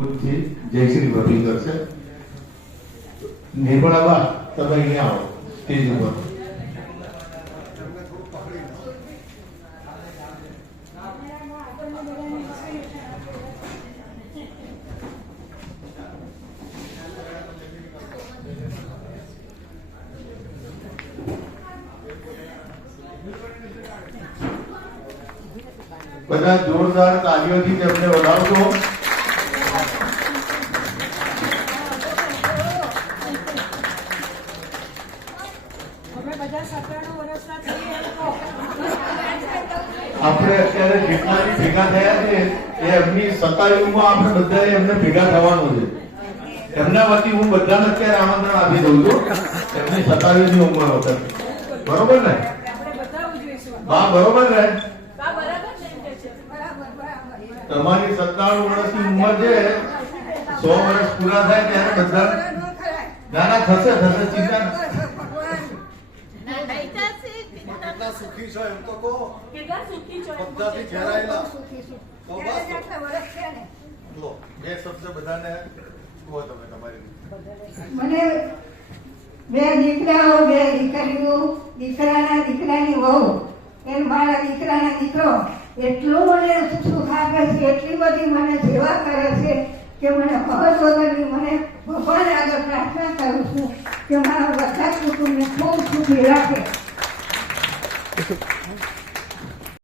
ખુદથી જયશ્રી ભરતી કરશે. નિર્મળાબા તમે અહીંયા આવો સ્ટેજ ઉપર. બધા જોરદાર તાળીઓથી તેમને વધાવશો. આપણે અત્યારે જેટલા ભેગા થયા છે એ એમની 27 માં આપણે બધા એમને ભેગા થવાનું છે. એમના વતી હું બધાને અત્યારે આમંત્રણ આપી દઉં છું. એમની 27 ની ઉંમર વખત બરોબર ને? હા બરોબર ને? તમારી 97 વર્ષની ઉંમર છે, 100 વર્ષ પૂરા થાય ત્યારે બધા નાના થશે ચિંતા. કેટલા સુખી છો એમ તો કહો. કેટલા સુખી છો બધાથી ઘેરાયેલા તો બસ લો બે શબ્દ બધાને કહો તમે તમારી. મને બે દીકરાઓ, બે દીકરીઓ, દીકરાની વહુ, એને મારા દીકરાના દીકરો એટલું મને સુખ આપે છે, એટલી બધી મને સેવા કરે છે કે મને ફરજ વગરની મને ભગવાન આગળ પ્રાર્થના કરું છું કે મારા બધા કુટુંબને ખૂબ સુખી રાખે.